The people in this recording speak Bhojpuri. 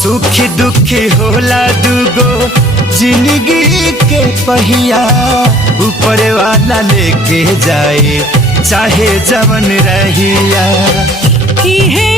सुखी दुखी होला दुगो जिंदगी के पहिया, ऊपर वाला लेके जाए चाहे जवन रहिया। की है